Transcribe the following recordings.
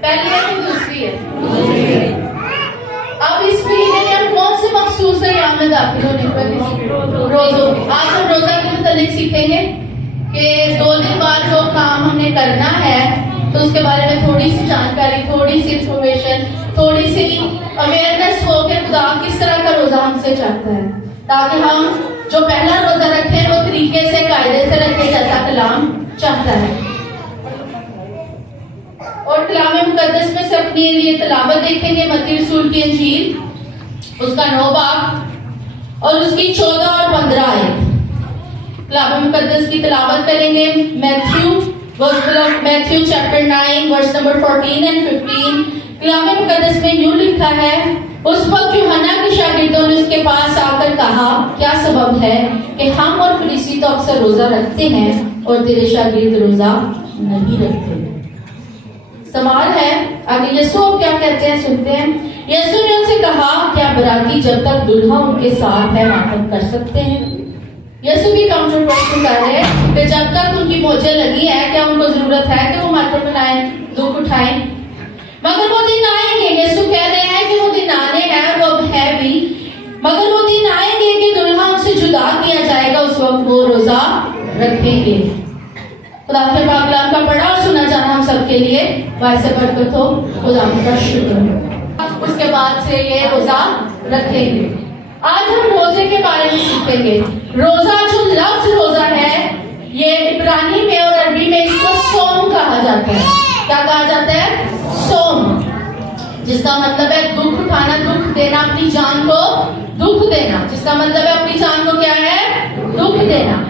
پہلی ہے کہ دوسری ہے؟ اب اس مہینے میں ہم کون سے مخصوص ایام میں داخل ہونے پر روزوں کی. آج ہم روزہ کے متعلق سیکھیں گے کہ 2 دن بعد جو کام ہم نے کرنا ہے تو اس کے بارے میں تھوڑی سی جانکاری, تھوڑی سی انفارمیشن, تھوڑی سی اویئرنیس ہو کہ خدا کس طرح کا روزہ ہم سے چاہتا ہے, تاکہ ہم جو پہلا روزہ رکھیں وہ طریقے سے, قاعدے سے رکھیں جیسا کلام چاہتا ہے. اور کلام مقدس میں سے اپنے لیے تلاوت دیکھیں گے متی رسول کی انجیل, اس کا 9 باب اور اس کی 14 اور 15 آیت. کلام مقدس کی تلاوت کریں گے Matthew chapter 9 verse number 14 and 15. کلام مقدس میں یوں لکھا ہے, اس وقت یوحنا کے شاگردوں نے اس کے پاس آ کر کہا, کیا سبب ہے کہ ہم اور فریسی تو اکثر روزہ رکھتے ہیں اور تیرے شاگرد روزہ نہیں رکھتے. سوال ہے آگے یسوع کیا کہتے ہیں, سنتے ہیں. یسوع نے ان سے کہا, کیا براتی جب تک دلہا ان کے ساتھ ہے ماتم کر سکتے ہیں؟ یسوع بھی کاؤنٹر کوشچن کر رہے ہیں کہ جب تک ان کی موجیں لگی ہے کیا ان کو ضرورت ہے کہ وہ ماتم منائیں, دکھ اٹھائیں؟ مگر وہ دن آئیں گے, یسوع کہہ رہے ہیں کہ وہ دن آنے ہیں, وہ اب ہے بھی, مگر وہ دن آئیں گے کہ دلہا ان سے جدا کیا جائے گا, اس وقت وہ روزہ رکھیں گے. خدا کے پاک کلام کا پڑھا اور سنا جانا ہم سب کے لیے باعث برکت ہو. خدا کا شکر. اس کے بعد سے یہ روزہ رکھیں گے. آج ہم روزے کے بارے میں سیکھیں گے. روزہ جو لفظ روزہ ہے یہ عبرانی میں اور عربی میں اس کو صوم کہا جاتا ہے. کیا کہا جاتا ہے؟ صوم, جس کا مطلب ہے دکھ اٹھانا, دکھ دینا, اپنی جان کو دکھ دینا, جس کا مطلب ہے اپنی جان کو کیا ہے؟ دکھ دینا.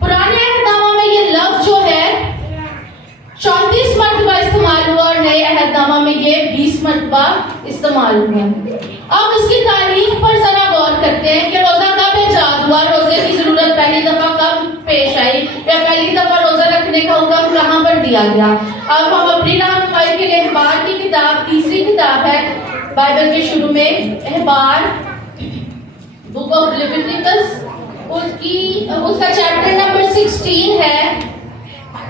پرانے عہد نامہ میں یہ لفظ جو ہے 34 مرتبہ استعمال ہوا اور نئے عہد نامہ میں یہ 20 مرتبہ استعمال ہوا. اب اس کی تاریخ پر ذرا غور کرتے ہیں کہ روزہ کب ایجاد ہوا, روزے کی ضرورت پہلی دفعہ کب پیش آئی, یا پہلی دفعہ روزہ رکھنے کا حکم کہاں پر دیا گیا. اب ہم اپنی رہنمائی کے لیے احبار کی کتاب, تیسری کتاب ہے بائبل کے شروع میں, احبار بک آف لیویٹیکس, اس کا چیپٹر نمبر 16 ہے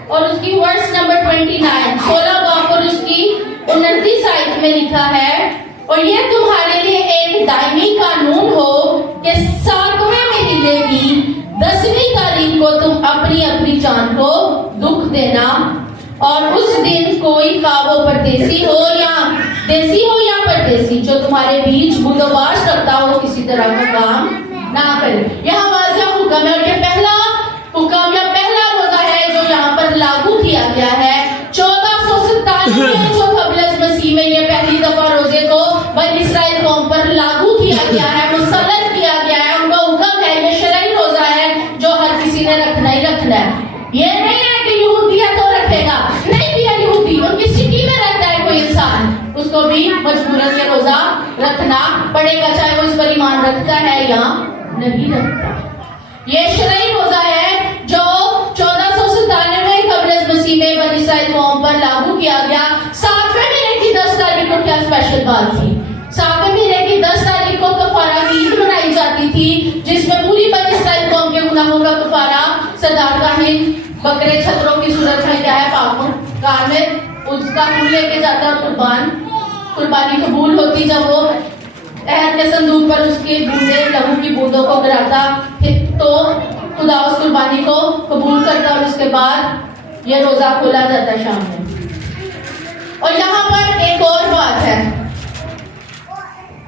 اور اس کی ورس نمبر 29, 16 باب اور اس کی 29 آیت میں لکھا ہے, اور یہ تمہارے لیے ایک دائمی قانون ہو کہ 7ویں مہینے کی 10ویں تاریخ کو تم اپنی اپنی جان کو دکھ دینا, اور اس دن کوئی کاو پردیسی ہو یا پردیسی جو تمہارے بیچ بت و باش رکھتا ہو کسی طرح کا کام نہ کرے. یہاں واضح حکم ہے, اور یہ پہلا حکم یا پہلا روزہ ہے جو یہاں پر لاگو کیا گیا ہے. 1497 میں جو قبل مسیح میں یہ پہلی دفعہ روزے کو بنی اسرائیل قوم پر لاگو کیا گیا ہے, مسلط کیا گیا ہے. ان کا حکم ہے, یہ شرعی روزہ ہے جو ہر کسی نے رکھنا ہی رکھنا ہے. یہ نہیں ہے کہ یہودی ہے تو رکھے گا, نہیں بھی ہے یہودی, ان کی سٹی میں رہتا ہے کوئی انسان, اس کو بھی مجبوراً یہ روزہ رکھنا پڑے گا, چاہے وہ اس پر ایمان رکھتا ہے یا نہیں رکھتا. یہ شرعی روزہ ہے جو 1497 قبل مسیح میں بنی اسرائیل قوم پر لاگو کیا گیا. 7ویں مہینے کی 10 تاریخ کو کیا اسپیشل بات تھی؟ 7ویں مہینے کی 10 تاریخ کو کفارہ کی عید منائی جاتی تھی, جس میں پوری بنی اسرائیل قوم کے گناہوں کا کفارہ سردار کاہن بکرے چھتروں کی صورت میں کیا ہے پاکوں کار میں اس کا خون لے کے جاتا, قربانی قبول ہوتی جب وہ عہد کے صندوق پر اس کی بوندیں لہو کی بوندوں کو گراتا, تو خدا اس قربانی کو قبول کرتا, اور اس کے بعد یہ روزہ کھولا جاتا ہے شام میں. اور یہاں پر ایک اور بات ہے,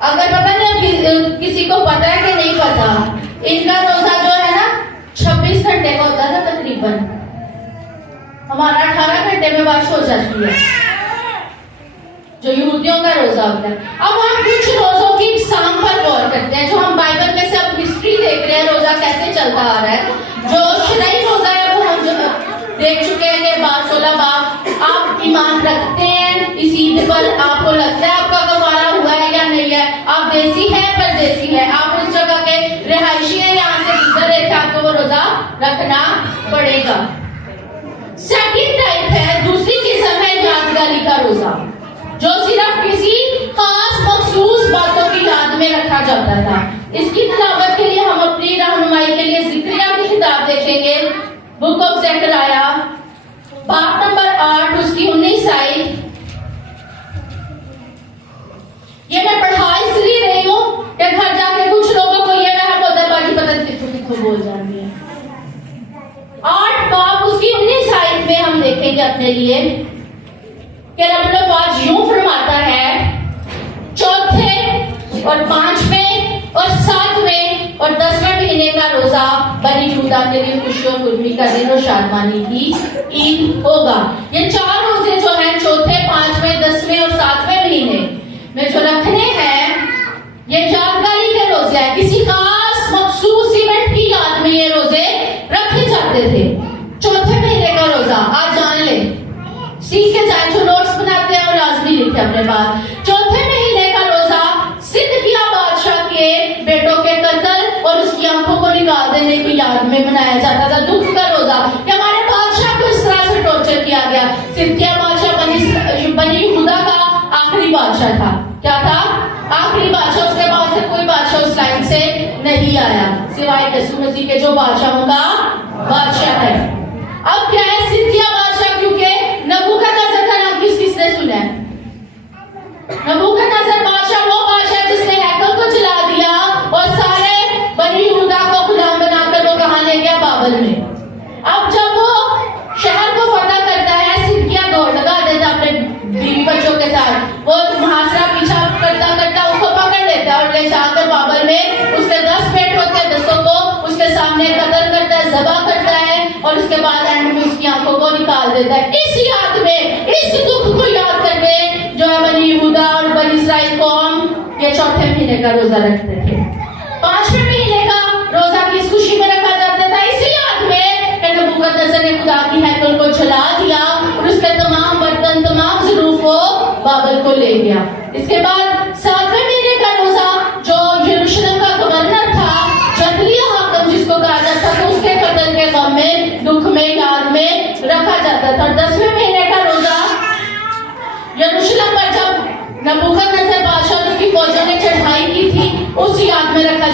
اگر پتہ نہیں کسی کو پتا ہے کہ نہیں پتا, ان کا روزہ جو ہے نا 26 گھنٹے کا ہوتا تھا تقریباً, ہمارا 18 گھنٹے میں بارش ہو جاتی ہے جو یہودیوں کا روزہ ہوتا ہے. اب ہم کچھ روزوں کی اقسام پر غور کرتے ہیں جو ہم بائبل میں سے اب ہسٹری دیکھ رہے ہیں, روزہ کیسے چلتا آ رہا ہے. جو شرعی روزہ ہے وہ ہم جو دیکھ چکے ہیں کہ 16 باب, آپ ایمان رکھتے ہیں اس عید پر, آپ کو لگتا ہے آپ کا کفارہ ہوا ہے یا نہیں ہے, آپ دیسی ہے پردیسی ہے, آپ اس جگہ کے رہائشی ہیں, یہاں سے گزر رہے تھے, آپ کو وہ روزہ رکھنا پڑے گا. سیکنڈ ٹائپ ہے, دوسری قسم ہے یادگاری کا روزہ, جو صرف کسی خاص مخصوص باتوں کی یاد میں رکھا جاتا تھا. اس کی تلاوت کے لیے ہم اپنی رہنمائی کے لیے ذکریہ کی کتاب دیکھیں گے, بک آف زکریا باب نمبر 8 اس ہو جاتی ہے. 8 باب اس کی 19 آیت میں ہم دیکھیں گے اپنے لیے کہ رب العزت یوں فرماتا ہے، چوتھے اور 5ویں اور 7ویں اور 10ویں مہینے کا روزہ بنی یہودا کے لیے خوشی و خرمی کا دن اور شادمانی کی عید ہوگا. یہ 4 روزے جو ہیں چوتھے، 5ویں، 10ویں اور 7ویں مہینے میں جو رکھنے ہیں، یہ یادگاری کے روزے ہیں. کسی خاص مخصوص ایونٹ کی یاد میں یہ روزے رکھے جاتے تھے. چوتھے مہینے کا روزہ آج جان لیں، سیکھ کے جائیں، جو نوٹس بناتے ہیں وہ لازمی لکھیں اپنے پاس. چوتھے مہینے کا روزہ صدقیہ بادشاہ کے بیٹوں کے قتل اور اس کی آنکھوں کو نکال دینے کی یاد میں منایا جاتا تھا. دکھ کا روزہ کہ ہمارے بادشاہ کو اس طرح سے ٹارچر کیا گیا. صدقیہ بادشاہ بنی یہودا کا آخری بادشاہ تھا. کیا تھا؟ آخری بادشاہ. اس کے بعد سے کوئی بادشاہ اس لائن سے نہیں آیا سوائے یسوع مسیح کے جو بادشاہوں کا بادشاہ ہے. اب کیا ہے؟ صدقیہ بادشاہ، کیونکہ نبوکدنصر کا نام کس نے سنا ہے؟ نبوکدنصر بادشاہ وہ بادشاہ جس نے ہیکل کو جلا دیا اور سارے بنی یہودا کو غلام بنا کر وہ کہاں لے گیا؟ بابل میں. اب جب وہ شہر کو فتح کرتا ہے، صدقیہ دوڑ لگا دیتا اپنے بیوی بچوں کے ساتھ. وہ محاصرہ پیچھا کرتا کرتا اس کو پکڑ لیتا ہے اور لے جا کر بابل میں اس کے 10 پیٹ ہوتے ہیں، 10 کو اس کے سامنے قتل کرتا ہے، ذبح کرتا ہے اور اس کے بعد اینڈ میں اس کی آنکھوں کو نکال دیتا ہے. اس یاد میں، اس دکھ کو یاد کرنے جو ہے بنی یہودا اور بنی اسرائیل قوم یہ چوتھے مہینے کا روزہ رکھتے تھے. 5ویں مہینے کا روزہ کس خوشی میں رکھا جاتا تھا؟ اسی یاد میں کہ نبوکدنصر نے خدا کی ہیکل کو جلا دیا اور اس کے تمام برتن، تمام ظروف کو بابل کو لے گیا. اس کے بعد 7ویں مہینے کا روزہ جو یروشلم کا گورنر تھا، جدلیہ حاکم جس کو کہا جاتا تھا، اس کے قتل کے غم میں، دکھ میں، یاد میں رکھا جاتا تھا. 10ویں مہینے کا روزہ یروشلم پر جب نبوکدنصر بادشاہ اور اس کی فوجوں نے چڑھائی کی تھی، اس یاد میں رکھا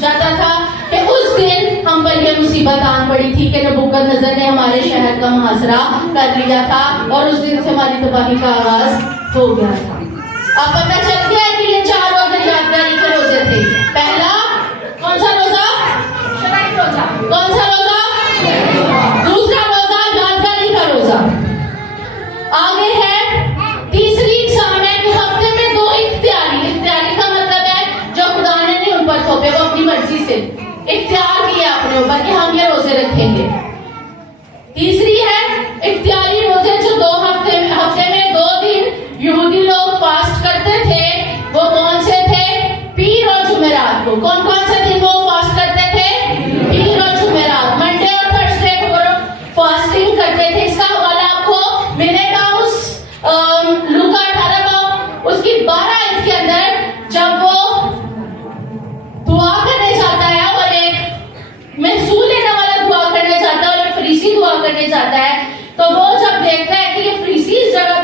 جاتا تھا کہ اس دن ہم پر یہ مصیبت آن پڑی تھی کہ نبوکدنصر نے ہمارے شہر کا محاصرہ کر لیا تھا اور اس دن سے ہماری تباہی کا آغاز ہو گیا تھا. اب پتہ چل گیا کہ یہ 4 روزے یادگاری کے روزے تھے. پہلا کون سا روزہ؟ شرعی روزہ. کون سا روزہ؟ دوسرا روزہ یادگاری کا روزہ. آگے ہے تیسری اقسام ہے کہ ہفتے میں 2 اختیاری کا مطلب ہے جو خدا نے نہیں ان پر تھوپے، وہ اپنی مرضی سے اختیار کیا اپنے اوپر کہ ہم یہ روزے رکھیں گے. تیسری ہے اختیاری روزے جو 2 ہفتے میں 2 دن یہودی لوگ فاسٹ کرتے تھے. وہ کون سے تھے؟ پیر اور جمعرات کو. کون سے دن وہ فاسٹ کرتے تھے؟ پیر اور جمعرات. منڈے اور تھرسڈے کو فاسٹنگ کرتے تھے. اس کا حوالہ آپ کو ملے گا اس لوکا 18 کو اس کی 12 آیت کے اندر. جب وہ دعا کرنے جاتا ہے اور ایک محصول لینے والا دعا کرنے جاتا ہے اور ایک فریسی دعا کرنے جاتا ہے، تو وہ جب دیکھتا ہے کہ یہ فریسی اس جگہ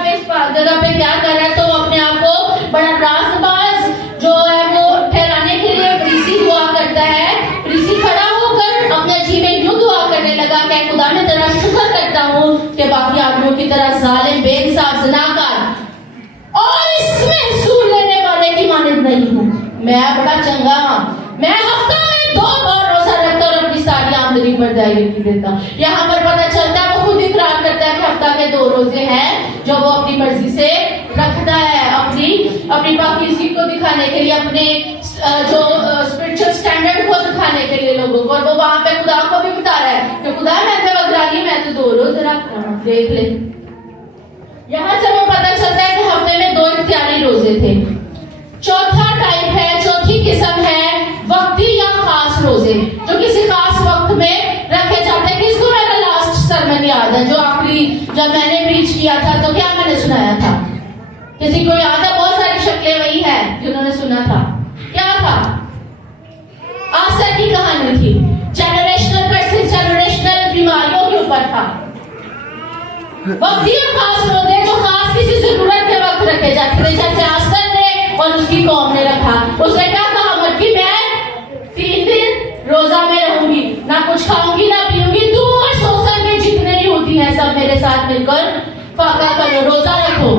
پہ کیا کر رہا ہے، تو وہ اپنے آپ کو بڑا راست باز جو ہے وہ ٹھہرانے کے لیے فریسی دعا کرتا ہے. فریسی کھڑا ہو کر اپنے جی میں یوں دعا کرنے لگا کہ خدا میں تیرا شکر کرتا ہوں کہ باقی آدمیوں کی طرح ظالم، بے انصاف، زناکار اور اس محصول لینے والے کی مانند نہیں ہوں. میں بڑا چنگا ہوں. میں ہفتہ میں 2 بار روزہ رکھتا اور اپنی ساری آمدنی پر دائرگی دیتا. یہاں پر پتہ چلتا ہے وہ خود اقرار کرتا ہے کہ ہفتہ کے 2 روزے ہیں جو وہ اپنی مرضی سے رکھتا ہے، اپنی پاکیزگی کو دکھانے کے لیے، اپنے جو اسپرچل سٹینڈرڈ کو دکھانے کے لیے لوگوں کو. اور وہ وہاں پہ خدا کو بھی بتا رہا ہے کہ خدا میں تو وگرانی میں تو 2 روزے رکھتا ہوں، دیکھ لے. یہاں سے وہ پتہ چلتا ہے کہ ہفتے میں 2 اختیاری روزے تھے. چوتھا ٹائپ ہے، چوتھی قسم ہے وقتی یا خاص روزے جو کسی خاص وقت میں رکھے جاتے ہیں. کس کو میرا لاسٹ سرمن یاد ہے جو آخری جب میں نے پریچ کیا تھا تو کیا میں نے سنایا تھا؟ کسی کو یاد ہے؟ بہت ساری شکلیں وہی ہیں جنہوں نے سنا تھا. کیا تھا؟ آسر کی کہانی تھی. جنریشنل کرسز، جنریشنل بیماریوں کے اوپر تھا. وقتی اور خاص روزے جو خاص کسی ضرورت کے وقت رکھے جاتے تھے، جیسے آسر نے اور اس کی قوم نے رکھا. اس نے کیا کہا؟ مکی میں 3 دن روزہ میں رہوں گی، نہ کچھ کھاؤں گی نہ پیوں گی. تو اور سوسن کے جتنے بھی ہوتی ہیں سب میرے ساتھ مل کر فاقہ کرو، روزہ رکھو.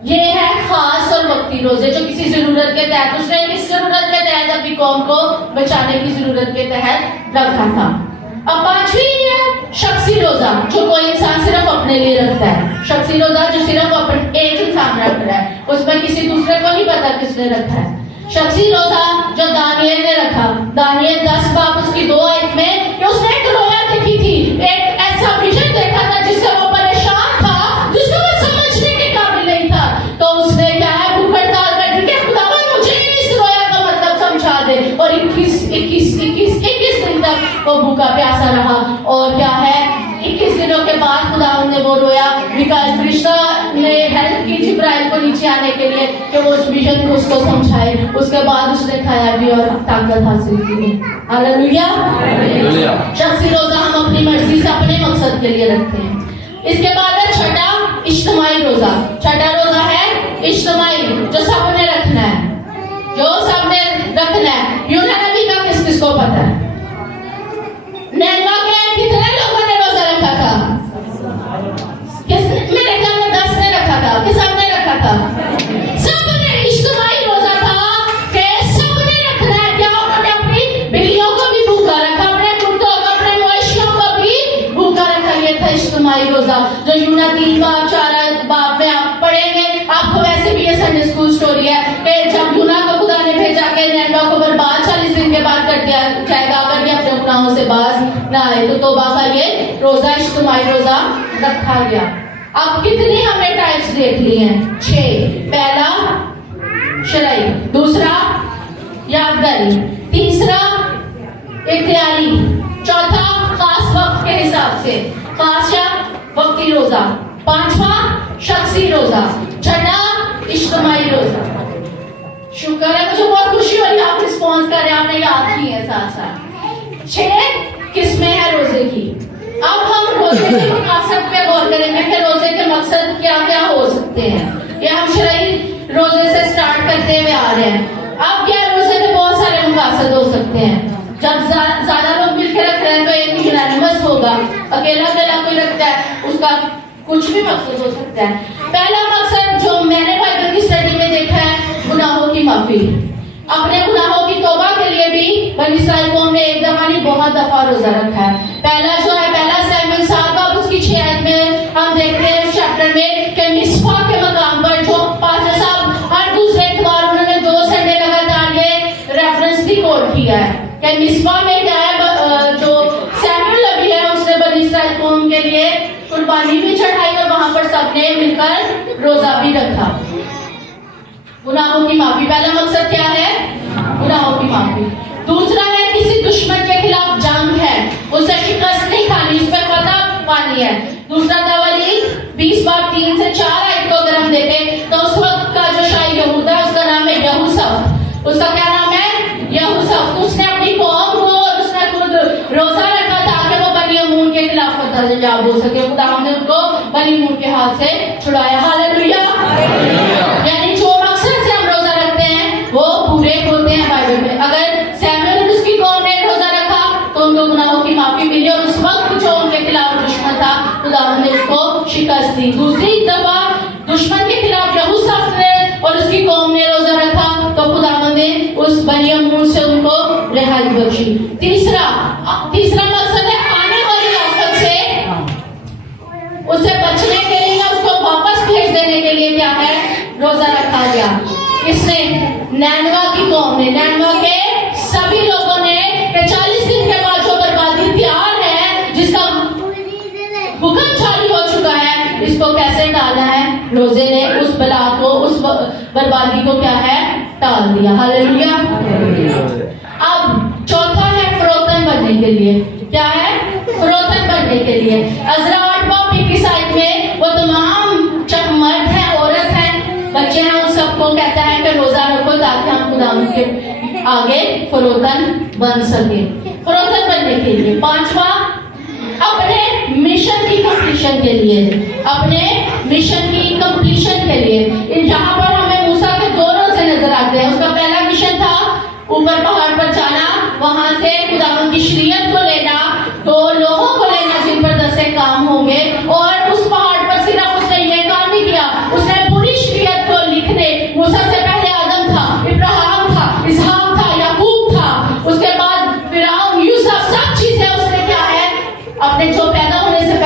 یہ ہے خاص اور وقتی روزے جو کسی ضرورت کے تحت اس نے اس ضرورت کے تحت اپنی قوم کو بچانے کی ضرورت کے تحت رکھا تھا. اب پانچویں ہے شخصی روزہ جو کوئی انسان صرف اپنے لیے رکھتا ہے. شخصی روزہ جو صرف اپنے ایک انسان رکھ رہا ہے, اس میں کسی دوسرے کو نہیں پتا کس نے رکھا ہے. شخصی روزہ جو دانیل نے رکھا, دانیل 10 باب اس کی 2 آیت میں کہ اس نے ایک رویا دیکھی تھی, ایک ایسا ویژن دیکھا تھا جس سے وہ پریشان تھا, جس کو وہ سمجھنے کے قابل نہیں تھا. تو اس نے کیا ہے بھوک ہڑتال کر کے خداوند مجھے اس رویا کا مطلب سمجھا دے. اور 21 دن تک وہ بھوکا پیاسا رہا, اور کیا ہے 21 دنوں کے بعد خداوند نے وہ رویا, میکائیل فرشتہ نے ہیلپ کی جبرائیل کو نیچے آنے کے لیے کہ وہ اس ویژن کو اس کو سمجھائے. اس کے بعد اس نے کھایا بھی اور طاقت حاصل کی. ہاللیلویا. شخصی روزہ ہم اپنی مرضی سے اپنے مقصد کے لیے رکھتے ہیں. اس کے بعد ہے چھٹا اجتماعی روزہ. چھٹا روزہ ہے اجتماعی جو سب نے رکھنا ہے, جو سب نے رکھنا ہے. یونان نبی کا کس کس کو پتا ہے؟ نینوا کے کتنے لوگوں نے روزہ رکھا تھا؟ میرے خیال میں 10 نے رکھا تھا کہ سب نے رکھا تھا؟ سب نے. اجتماعی روزہ تھا کہ سب نے رکھنا ہے. کیا انہوں نے اپنی بلیوں کو بھی بھوکا رکھا, اپنے کتوں کو, اپنے مویشیوں کو بھی بھوکا رکھا. یہ تھا اجتماعی روزہ جو یونان 3 باب 4 باب میں آپ پڑھیں گے. آپ کو ویسے بھی یہ سنڈے اسکول سٹوری ہے کہ جب یونان کو خدا نے بھیجا کہ نینوا کو برباد 40 دن کے بعد کر دیا جائے گا اگر یہ اپنے گناہوں سے باز نہ آئے, تو توبہ کا یہ روزہ اجتماعی روزہ رکھا گیا. اب کتنی ہم نے ٹائپس دیکھ لی ہیں؟ 6. پہلا شرعی, دوسرا یادگاری, تیسرا اختیاری, چوتھا خاص وقت کے حساب سے, خاص یا وقتی روزہ, پانچواں شخصی روزہ, چھٹا اجتماعی روزہ. شکر ہے, مجھے بہت خوشی ہوئی آپ رسپانس کر رہے ہیں, آپ نے یاد کی ہے ساتھ ساتھ. 6 قسمیں ہیں روزے کی. اب ہم روزے کے مقاصد پہ غور کریں گے کہ روزے کے مقصد کیا کیا ہو سکتے ہیں. یہ ہم شرعی روزے سے سٹارٹ کرتے ہوئے آ رہے ہیں. اب کیا روزے کے بہت سارے مقاصد ہو سکتے ہیں. جب زیادہ لوگ مل کے رکھ رہے ہیں تو ایک یونانیمس ہوگا, اکیلا اکیلا کوئی رکھتا ہے اس کا کچھ بھی مقصد ہو سکتا ہے. پہلا مقصد جو میں نے بائبل کی اسٹڈی میں دیکھا ہے, گناہوں کی معافی. اپنے گناہوں کی توبہ کے لیے بھی بنی اسرائیل قوم نے ایک دفعہ نہیں بہت دفعہ روزہ رکھا ہے. پہلا جو ہے پہلا سیموئیل 7 باب اس کی 6 آیت میں ہم دیکھتے ہیں اس چیپٹر میں کہ مصپا کے مقام پر جو پاسٹر صاحب ہر دوسرے اتوار انہوں نے 2 سنڈے لگاتار یہ ریفرنس بھی کوٹ کیا ہے کہ مصپا میں کیا ہے جو سیموئیل نبی ہے اس نے بنی اسرائیل قوم کے لیے قربانی بھی چڑھائی اور وہاں پر سب نے مل کر روزہ بھی رکھا. گناہوں کی معافی پہلا مقصد کیا ہے؟ گناہوں کی معافی. دوسرا ہے کسی دشمن کے خلاف جنگ ہے, اسے شکست نہیں کھانی, اس پہ فتح پانی ہے. دوسرا تواریخ 20 باب 3 سے 4 آیت کو اگر ہم دیکھیں تو اس وقت کا جو شاہ یہودا ہے اس کا نام ہے یہوسف. اس کا کیا نام ہے؟ یہوسف. اس نے اپنی قوم کو اور اس نے خود روزہ رکھا تاکہ وہ بنی امون کے خلاف فتح یاب ہو سکے. خدا نے ان کو بنی امون کے ہاتھ سے چھڑایا. ہاللیلویا. یعنی جو مقصد سے ہم روزہ رکھتے ہیں وہ پورے ہوتے ہیں بائبل میں. اگر سیموئیل اس کی قوم نے روزہ رکھا تو ان کو گناہوں کی معافی ملی, اور اس وقت جو ان کے خلاف دشمن تھا خدا نے اس کو شکست دی. دوسری دفعہ دشمن کے خلاف یہوسف نے اور اس کی قوم نے روزہ رکھا تو خدا نے اس بنی امون سے ان کو رہائی بخشی. تیسرا مقصد ہے آنے والی آفت سے اسے بچنے کے لیے, اس کو واپس بھیج دینے کے لیے کیا ہے روزہ رکھا گیا. اس نے نینوا کی قوم نے, نینوا کے سبھی لوگوں نے کہ 40 دن کے بعد جو بربادی تیار ہے, جس کا حکم جاری ہو چکا ہے, اس کو کیسے ٹالنا ہے؟ روزے نے اس بلا کو, اس بربادی کو کیا ہے ٹال دیا. ہاللیلویا. اب چوتھا ہے فروتن بننے کے لیے. کیا ہے؟ فروتن بننے کے لیے. عزرا 8 باب 21 آیت میں وہ تمام مرد ہیں, عورت ہیں, بچے ہیں, ان سب کو کہتا ہے کہ روزہ رکھو تاکہ ہم خدا کے آگے فروتن بن سکے. فروتن بننے کے لیے. پانچواں اپنے مشن کی کمپلیشن کے لیے, اپنے مشن کی کمپلیشن کے لیے. جہاں پر ہمیں موسیٰ کے 2 روزے نظر آتے ہیں. اس کا پہلا مشن تھا اوپر پہاڑ پر جانا, وہاں سے خدا کی شریعت کو لینا, 2 لوگوں کو لینا جن پر 10 کام ہوں گے, اور اس پہاڑ پر صرف اس نے یہ کام نہیں کیا, اس نے پوری شریعت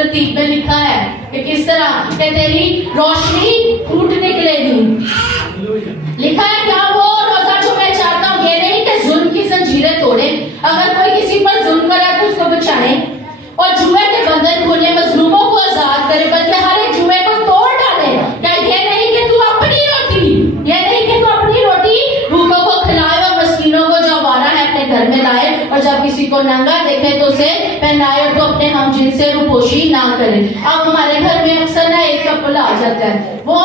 ترتیب میں لکھا ہے کہ کس طرح کہ تیری روشنی پھوٹ نکلے گی. لکھا ہے کیا وہ روزہ جو میں چاہتا ہوں یہ نہیں کہ ظلم کی زنجیریں توڑے, اگر کوئی کسی پر ظلم کرے تو اس کو بچائے اور جوئے کے بندھن کھولے, مظلوموں کو آزاد کرے, بلکہ ہر ایک جوئے کو توڑ ڈالے. کیا یہ نہیں کہ تو اپنی روٹی, یہ نہیں کہ تو اپنی روٹی بھوکوں کو کھلائے اور مسکینوں کو جو آوارہ ہے اپنے گھر میں لائے, اور جب کسی کو ننگا دیکھے تو اسے پہنائے اور تو اپنے ہم جن سے روپوشی نہ کرے. اب ہمارے گھر میں اکثر نا ایک کپل آ جاتا ہے, وہ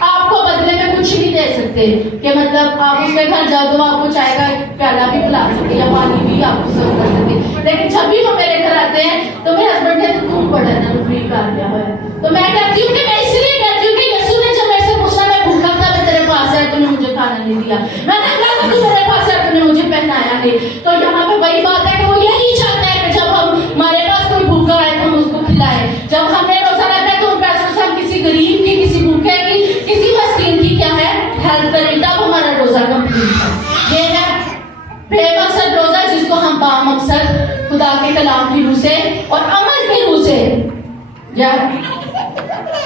آپ کو بدلے میں کچھ نہیں دے سکتے, کہ مطلب آپ اس کے گھر جاؤ تو آپ کو چائے کا پیالہ بھی پلا سکتے یا پانی بھی آپ کو سرو کر سکتے, لیکن جب بھی وہ میرے گھر آتے ہیں تو میرے ہسبینڈ نے تو تم پڑھا نا فری کر دیا ہے, تو میں کہتی ہوں کہ میں اس لیے کہتی ہوں کہ یسوع نے جب میرے سے پوچھا میں بھوکا تھا میں تیرے پاس آیا تو نے مجھے کھانا نہیں دیا, میں نے کہا تو میرے پاس آیا تو نے مجھے پہنایا نہیں. تو یہاں پہ وہی بات ہے کہ وہ یہی چاہتا ہے کہ جب ہمارے پاس کوئی بھوکا آئے تو ہم اس کو کھلائیں. جب ہم نے روزہ رکھا ہے تو ان پیسوں سے ہم کسی غریب کی, کسی بھوکے کی, کسی مسکین کی کیا ہے ہیلپ کریں, تب ہمارا روزہ کمپلیٹ ہے. یہ ہے بے مقصد روزہ جس کو ہم با مقصد خدا کے کلام کی روح سے اور عمل کی روح سے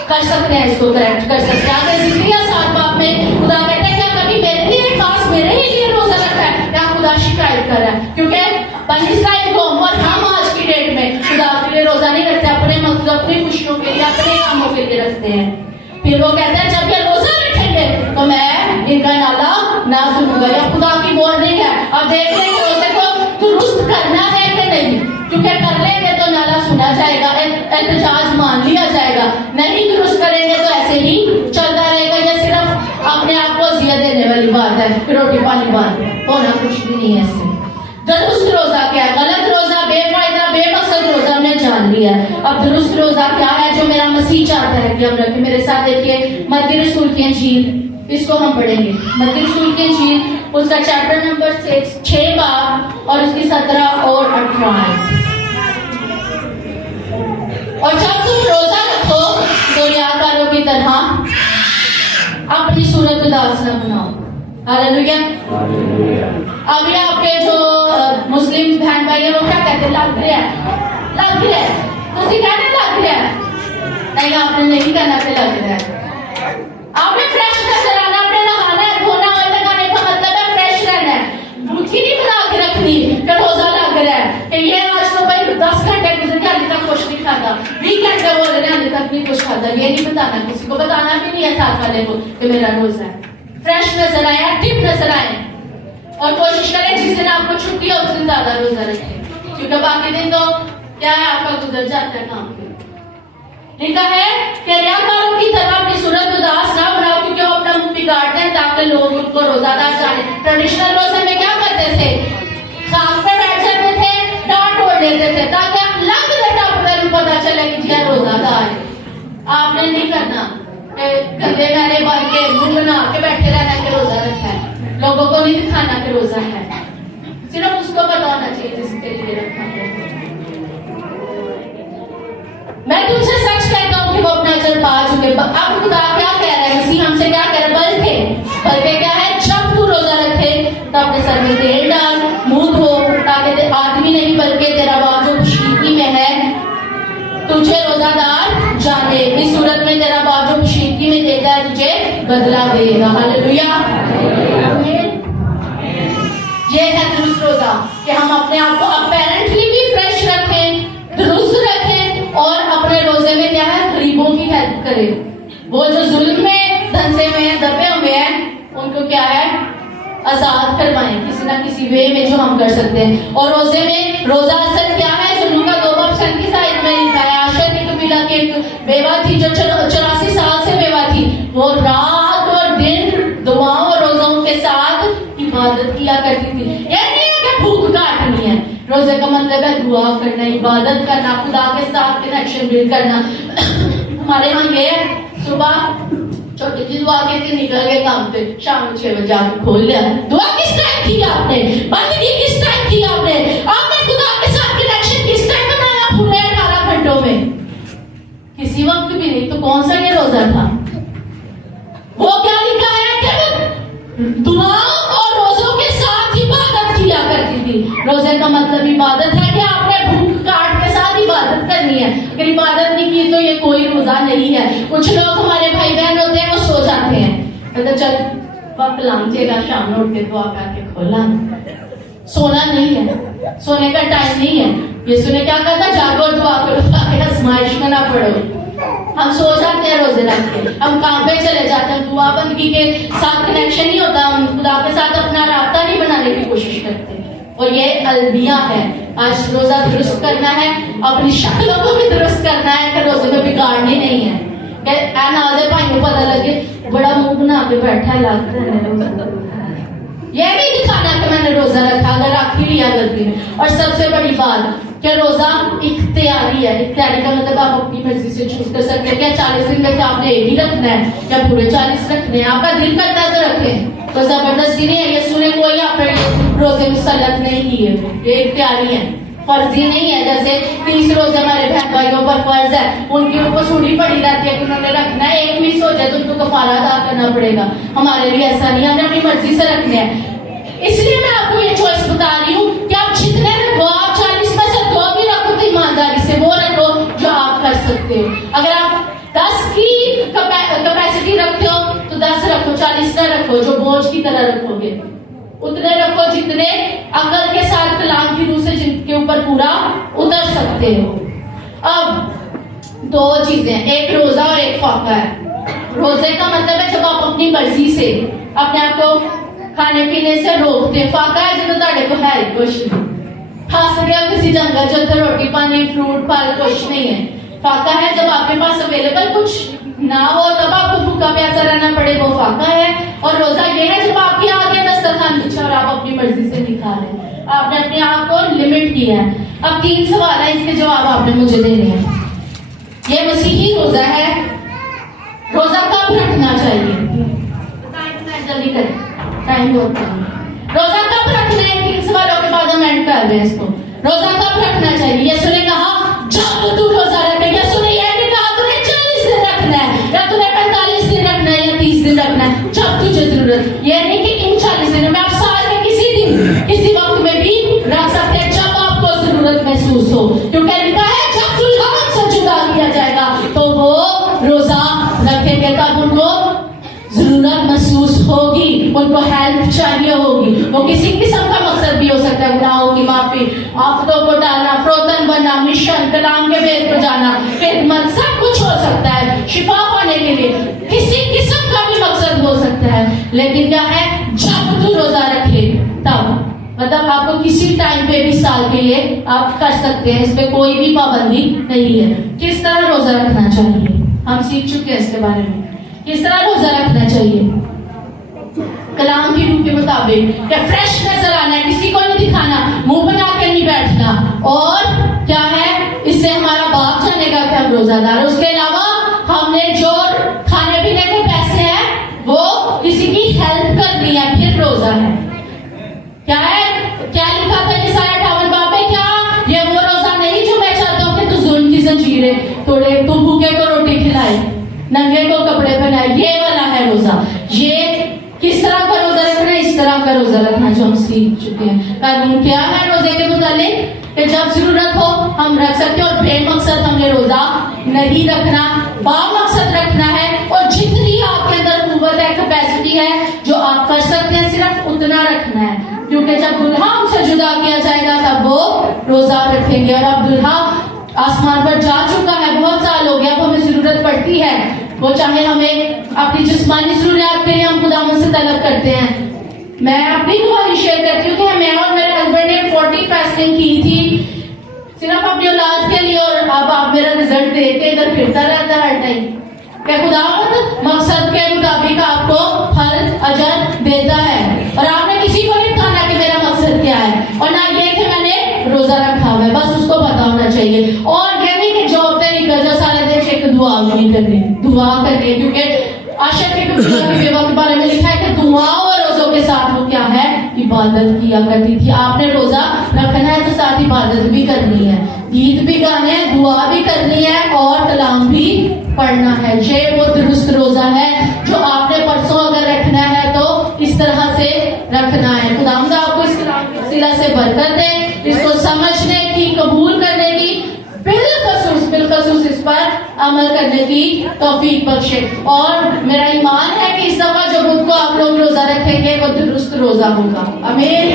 کر سکتے ہیں, اس کو کریکٹ کر سکتے ہیں. آگے ذکریہ 7 باب میں خدا کہتے ہیں کیا کبھی میرے لیے خاص میرے ہی لیے روزہ رکھا ہے, کیا خدا شکایت کر رہا ہے؟ کیونکہ بنی اسرائیل قوم اور ہم آج کی ڈیٹ میں خدا کے لیے روزہ نہیں رکھتے, اپنے مقصد اپنی خوشیوں کے لیے اپنے کاموں کے لیے رکھتے ہیں. پھر وہ کہتے ہیں جب یہ روزہ رکھیں گے تو میں ان کا نالا نہ سنوں گا. یہ خدا کی وارننگ ہے. اب دیکھ لیں کہ روزے کو درست کرنا ہے کہ نہیں, کیونکہ کر لیں گے تو نالا سنا جائے گا, احتجاج مان لیا جائے گا. نہیں درست کریں گے تو ایسے ہی چلتا رہے گا. یہ صرف اپنے آپ کو اذیت دینے والی بات ہے, روٹی پانی بات ہونا کچھ بھی نہیں ہے اس سے. درست روزہ کیا ہے, غلط روزہ, بے فائدہ بے مقصد روزہ ہم نے جان لیا. اب درست روزہ کیا ہے جو میرا مسیح چاہتا ہے کہ ہم رکھیں. میرے ساتھ دیکھیے متی رسول کی انجیل, اس کو ہم پڑھیں گے. متی رسول کی انجیل اس کا چیپٹر نمبر 6 باب اور اس کی 17 اور 18. اور جب تم روزہ رکھو تو ریاء کاروں کی طرح اپنی صورت اداس نہ بناؤ. ہاللویا. اب یہ آپ کے جو مسلم بہن بھائی ہیں وہ کیا کہتے ہیں, لگ رہا ہے, لگ رہا ہے. تو کہنے لگ رہا ہے, نہیں آپ نے نہیں کہنا کہ لگ رہا ہے. آپ نے فریش نظر آنا, آپ نے نہانا ہے, دھونا ہوئے لگانے کا مطلب ہے فریش رہنا ہے. مٹھی نہیں بنا کے رکھنی کہ روزہ لگ رہا ہے, کہ یہ آج تو بھائی 10 گھنٹے گزر کے ابھی تک کچھ نہیں کھاتا, 20 گھنٹے بول رہے ہیں ابھی تک نہیں کچھ کھاتا. یہ نہیں بتانا, کسی کو بتانا بھی نہیں ہے ساتھ والے کو کہ میرا روزہ ہے. فریش نظر آئے, ایکٹیو نظر آئے, اور کوشش کریں جس دن آپ کو چھٹی ہو اس دن زیادہ روزہ رکھیں, کیونکہ باقی دن تو کیا ہے آپ کا گزر جاتا ہے کام پہ. لکھا ہے کہ ریاکاروں کی طرح اپنی صورت اداس نہ بناؤ, کیونکہ وہ اپنا منہ بگاڑتے ہیں تاکہ لوگ ان کو روزہ دار جانے. ٹریڈیشنل روزے میں کیا کرتے تھے, خاص پہ بیٹھ جاتے تھے, ڈانٹ توڑ لیتے تھے تاکہ لگ رہتا اپنے پتا چلے کہ جی روزہ دار ہے. آپ نے نہیں کرنا گندے میلے بھر کے منہ بنا کے بیٹھے رہنا کہ روزہ رکھا ہے, لوگوں کو نہیں دکھانا کہ روزہ ہے, صرف اس کو پتا ہونا چاہیے جس کے لیے رکھا ہے. میں تم سے سچ کہتا ہوں کہ وہ اپنا اجر پا چکے. اب خدا کیا کہہ رہا ہے, مسیح ہم سے کیا کہہ رہا ہے, بلکہ کیا ہے, جب تو روزہ رکھے تو اپنے سر میں تیل ڈال, منہ دھو, تاکہ آدمی نہیں بلکہ تیرا باپ جو کشیدگی میں ہے تجھے روزہ دار جانے. اس صورت میں تیرا باپ جو کشیدگی میں دیتا ہے تجھے بدلہ دے گا. ہاللویا. یہ ہے درست روزہ کہ ہم اپنے آپ کو اپیرنٹلی بھی فریش رکھیں, درست رکھیں, اور اپنے روزے میں کیا ہے غریبوں کی ہیلپ کریں. وہ جو ظلم میں دھنسے ہوئے ہیں, دبے ہوئے ہیں, ان کو کیا ہے آزاد کروائیں کسی نہ کسی وے میں جو ہم کر سکتے ہیں. اور روزے میں روزہ اصل کیا ہے, جو لوکا 2:5 کی سائد میں لکھا ہے, آشر کی قبیلہ کی ایک بیوہ تھی جو 84 سال سے بیوہ تھی. وہ رات اور دن دعاؤں اور روزوں کے ساتھ عبادت کیا کرتی تھی. یہ نہیں ہے کہ بھوک کاٹنی ہے, روزے کا مطلب ہے دعا کرنا, عبادت کرنا, خدا کے ساتھ کنیکشن بلڈ کرنا. ہمارے یہاں یہ ہے, صبح چھوٹی سی دعا کے سے نکل گئے کام پہ, شام 6 بجے آپ کھول لیا. دعا کس ٹائم کی آپ نے, بندگی کس ٹائم کی آپ نے خدا کے ساتھ کنیکشن کس ٹائم بنایا پورے 18 گھنٹوں میں, کسی وقت بھی نہیں. تو کون سا یہ روزہ تھا, وہ کیا لکھا ہے کہ دعا اور روزوں کے ساتھ عبادت کیا کرتی تھی. روزے کا مطلب عبادت ہے کہ آپ نے بھوک کاٹ کے ساتھ عبادت کرنی کرنی ہے. اگر عبادت نہیں کی تو یہ کوئی روزہ نہیں ہے. کچھ لوگ ہمارے بھائی بہن ہوتے ہیں وہ سو جاتے ہیں, مطلب چل وقت لانچے گا, شام میں اٹھ کے دعا کر کے کھولا. سونا نہیں ہے, سونے کا ٹائم نہیں ہے. یسوع نے کیا کہا تھا, جاگو اور دعا کرو تاکہ آزمائش میں نہ پڑو. ہم سو جاتے ہیں روزے رکھ کے, ہم کام پہ چلے جاتے ہیں, دعا بندگی کے ساتھ کنیکشن نہیں ہوتا, ہم خدا کے ساتھ اپنا رابطہ نہیں بنانے کی کوشش کرتے. اور یہ المیہ ہے. آج روزہ درست کرنا ہے, اپنی شکلوں کو بھی درست کرنا ہے کہ روزے میں بگاڑنی نہیں ہے. کہ نازے بھائی کو پتہ لگے بڑا منہ بنا کے بیٹھا ہے, لگتا ہے روزہ. یہ نہیں دکھانا کہ میں نے روزہ رکھا, اگر رکھ ہی لیا غلطی میں. اور سب سے بڑی بات کہ روزہ اختیاری ہے. اختیاری کا مطلب آپ اپنی مرضی سے چوز کر سکتے ہیں. کیا 40 دن میں آپ نے ایک ہی رکھنا ہے یا پورے 40 رکھنے ہیں؟ آپ کا دل کرتا ہے تو رکھیں, تو زبردستی نہیں ہے. یسوع نے کوئی آپ پر روزے مسلط نہیں کیے, یہ اختیاری ہے, فرضی نہیں ہے. جیسے 30 روزے ہمارے بہن بھائیوں پر فرض ہے, ان کے اوپر سوڑی پڑی رہتی ہے کہ انہوں نے رکھنا ہے. ایک مس ہو جائے تو ان کو کفارہ ادا کرنا پڑے گا. ہمارے لیے ایسا نہیں, ہم نے اپنی مرضی سے رکھنے ہیں. اس لیے میں آپ کو یہ چوائس بتا رہی ہوں کہ آپ جتنے رکھو, آپ 40 میں سے 2 بھی رکھو تو ایمانداری سے وہ رکھو جو آپ کر سکتے ہو. اگر آپ 10 کی کیپیسٹی رکھتے ہو تو 10 رکھو, 40 نہ رکھو جو بوجھ کی طرح رکھو گے. اتنے رکھو جتنے عقل کے ساتھ کلام کی روح سے جن کے اوپر پورا اتر سکتے ہو. اب 2 چیزیں, ایک روزہ اور ایک فاقہ ہے. روزے کا مطلب ہے جب آپ اپنی مرضی سے اپنے آپ کو کھانے پینے سے روکتے ہیں. فاقہ ہے جب تاڑے کو ہے کچھ نہیں, کھا سکے آپ کسی جنگل جو روٹی پانی فروٹ پھل کچھ نہیں ہے. فاقہ ہے جب آپ کے پاس اویلیبل کچھ نہ ہو تب آپ کو بھوکا پیاسا رہنا پڑے, وہ فاقہ ہے. اور روزہ یہ ہے جب آپ کے آگے دسترخوان بچھا اور آپ اپنی مرضی سے نہیں کھا رہے, آپ نے اپنے آپ کو لمٹ کیا ہے. اب 3 سوال ہیں, اس کے جواب آپ نے مجھے دینے ہیں. یہ مسیحی روزہ ہے. روزہ کب رکھنا چاہیے؟ جلدی کریں, ٹائم بہت کم ہے. روزہ کب رکھنا ہے؟ 3 سوالوں کے بعد ہم اینڈ کر رہے ہیں اس کو. روزہ کب رکھنا چاہیے؟ یسوع نے کہا جب تو روزہ رکھے. یسوع نے یہ نہیں کہا تو نے 40 دن رکھنا ہے یا تو نے 45 دن رکھنا ہے یا 30 دن رکھنا ہے, جب تجھے ضرورت. یہ نہیں کہ ان 40 دنوں میں آپ سال میں کسی دن کسی وقت میں بھی رکھ سکتے ہیں جب آپ کو ضرورت محسوس ہو, کیونکہ لکھا ہے جب دلہن سے جدا کیا جائے گا تو وہ روزہ رکھیں گے. تب ان کو ضرورت محسوس ہوگی, ان کو ہیلپ چاہیے ہوگی. وہ کسی قسم کا مقصد بھی ہو سکتا ہے, گناہوں کی معافی, آفتوں کو ڈالنا, فروتن بننا, مشن, کلام کے بیت کو جانا, خدمت, سب کچھ ہو سکتا ہے. شفا پانے کے لیے کسی قسم کا بھی مقصد ہو سکتا ہے. لیکن کیا ہے, جب تو روزہ رکھے تب, مطلب آپ کو کسی ٹائم پہ بھی سال کے لیے آپ کر سکتے ہیں, اس پہ کوئی بھی پابندی نہیں ہے. کس طرح روزہ رکھنا چاہیے ہم سیکھ چکے ہیں اس کے بارے میں. کس طرح روزہ رکھنا چاہیے کلام کی روح کے مطابق, کہ فریش نظر آنا ہے, کسی کو نہیں دکھانا, منہ بنا کے نہیں بیٹھنا. اور کیا ہے, اس سے ہمارا باپ جانے گا کہ ہم روزہ دار. اس کے علاوہ ہم نے جو کھانے پینے کے پیسے ہیں وہ کسی کی ہیلپ کرنی ہے, پھر روزہ ہے. کیا ہے, کیا لکھا تھا یسایا 58 باب میں, کیا یہ وہ روزہ نہیں جو میں چاہتا ہوں کہ تو ظلم کی زنجیریں توڑے, تو بھوکے کو روٹی کھلائے, ننگے کو کپڑے پہنائے, یہ والا ہے روزہ. یہ کس طرح کا روزہ رکھنا ہے, اس طرح کا روزہ رکھنا جو ہم سیکھ چکے ہیں. قانون کیا ہے روزے کے متعلق کہ جب ضرورت ہو ہم رکھ سکتے ہیں, اور بے مقصد ہم نے روزہ نہیں رکھنا, با مقصد رکھنا ہے. اور جتنی آپ کے اندر قوت ہے, کیپیسٹی ہے, جو آپ کر سکتے ہیں صرف اتنا رکھنا ہے. کیونکہ جب دلہا ہم سے جدا کیا جائے گا تب وہ روزہ رکھیں گے. اور اب دلہا آسمان پر جا چکا ہے, بہت سال ہو گیا, اب ہمیں ضرورت پڑتی ہے. وہ چاہے ہمیں اپنی جسمانی ضروریات کے لیے ہم خدا سے طلب کرتے ہیں. میں اپنی گواہی شیئر کرتی ہوں کہ میں اور میرے ہسبینڈ نے 40 فاسٹنگ کی تھی صرف اپنی اولاد کے لیے, اور اب آپ میرا رزلٹ دیکھ کے ادھر پھرتا رہتا ہے ہر ٹائم کہ خدا مقصد کے مطابق آپ کو پھل اجر دیتا ہے. اور آپ نے کسی کو نہیں کہا کہ میرا مقصد کیا ہے, اور نہ یہ کہ میں نے روزہ رکھا ہوا ہے, بس اس کو پتا ہونا چاہیے. اور یہ نہیں کہ جاب پہ نکل جا سارے دن ایک دعا نہیں کرنی, دعا کرنی, کیونکہ عاشق کے بیوہ کے بارے میں لکھا ہے کہ دعا اور روزوں کے ساتھ وہ کیا ہے, عبادت کیا کرتی تھی. آپ نے روزہ رکھنا ہے تو ساتھ عبادت بھی کرنی ہے, گیت بھی گانے ہیں, دعا بھی کرنی ہے, اور کلام بھی پڑھنا ہے. یہ وہ درست روزہ ہے جو آپ نے پرسوں اگر رکھنا ہے تو اس طرح سے رکھنا ہے. خداوند آپ کو اس کلام کے وسیلہ سے برکت دے, اس کو سمجھنے کی, قبول کرنے کی, بالخصوص اس پر عمل کرنے کی توفیق بخشے. اور میرا ایمان ہے کہ اس دفعہ جو بدھ کو آپ لوگ روزہ رکھیں گے وہ درست روزہ ہوگا. آمین.